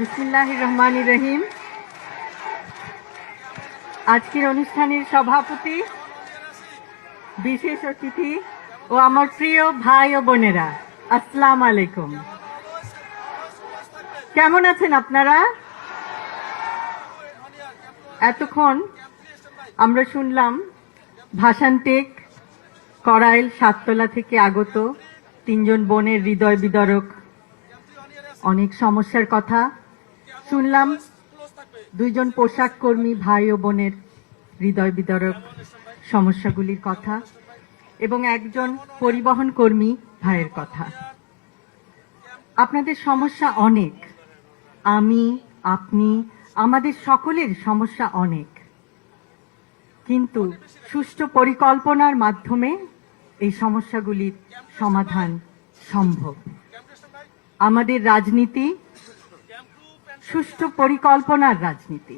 বিসমিল্লাহির রহমানির রহিম। আজকের অনুষ্ঠানের সভাপতি, বিশেষ অতিথি ও আমার প্রিয় ভাই ও বোনেরা, আসসালামু আলাইকুম। কেমন আছেন আপনারা? এতক্ষণ আমরা শুনলাম ভাষান্টেক, করাইল, সাততলা থেকে আগত তিনজন বোনের হৃদয় বিদারক অনেক সমস্যার কথা শুনলাম। দুইজন পোশাক কর্মী ভাই ও বোনের হৃদয় বিদারক সমস্যাগুলির কথা এবং একজন পরিবহন কর্মী ভাইয়ের কথা। আপনাদের সমস্যা অনেক, আমি, আপনি, আমাদের সকলের সমস্যা অনেক, কিন্তু সুষ্ঠু পরিকল্পনার মাধ্যমে এই সমস্যাগুলির সমাধান সম্ভব। আমাদের রাজনীতি সুষ্ঠু পরিকল্পনার রাজনীতি।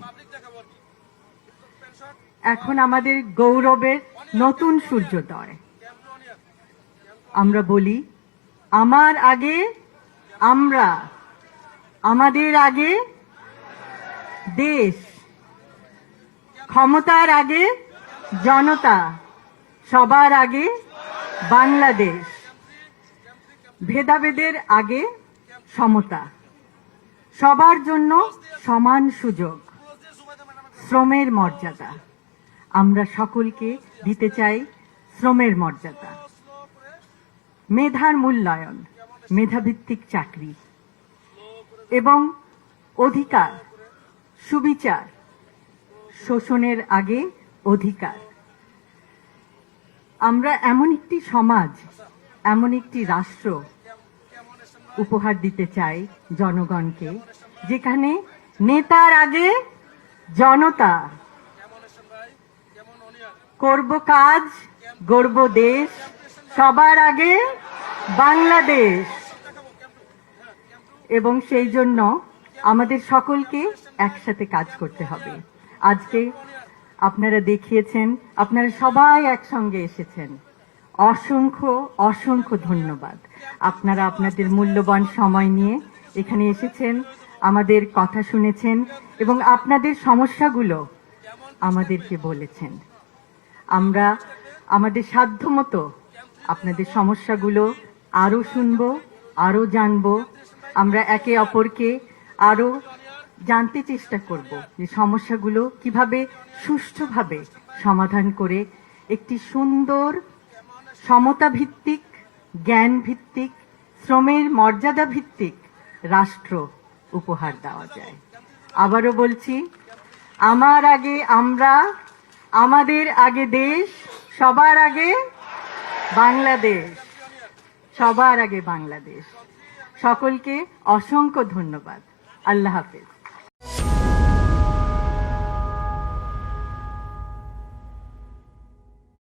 এখন আমাদের গৌরবের নতুন সূর্যোদয়। আমরা বলি, আমার আগে আমরা, আমাদের আগে দেশ, ক্ষমতার আগে জনতা, সবার আগে বাংলাদেশ, ভেদাভেদের আগে সমতা, সবার জন্য সমান সুযোগ, শ্রমের মর্যাদা। আমরা সকলকে দিতে চাই শ্রমের মর্যাদা, মেধার মূল্যায়ন, মেধাভিত্তিক চাকরি এবং অধিকার, সুবিচার, শোষণের আগে অধিকার। আমরা এমন একটি সমাজ, এমন একটি রাষ্ট্র উপহার দিতে চাই জনগণকে, যেখানে নেতার আগে জনতা, করব কাজ, গড়ব দেশ, সবার আগে বাংলাদেশ। এবং সেই জন্য আমাদের সকলকে একসাথে কাজ করতে হবে। আজকে আপনারা দেখিয়েছেন, আপনারা সবাই একসঙ্গে এসেছেন। অসংখ্য অসংখ্য ধন্যবাদ। আপনারা আপনাদের মূল্যবান সময় নিয়ে এখানে এসেছেন, আমাদের কথা শুনেছেন এবং আপনাদের সমস্যাগুলো আমাদেরকে বলেছেন। আমরা আমাদের সাধ্যমতো আপনাদের সমস্যাগুলো আরো শুনবো, আরো জানবো। আমরা একে অপরকে আরো জানতে চেষ্টা করব যে সমস্যাগুলো কিভাবে সুষ্ঠুভাবে সমাধান করে একটি সুন্দর সমতা ভিত্তিক, জ্ঞান ভিত্তিক, শ্রমের মর্যাদা ভিত্তিক রাষ্ট্র উপহার দেওয়া যায়। আবারও বলছি, আমার আগে আমরা, আমাদের আগে দেশ, সবার আগে বাংলাদেশ, সবার আগে বাংলাদেশ। সকলকে অসংখ্য ধন্যবাদ। আল্লাহ হাফেজ।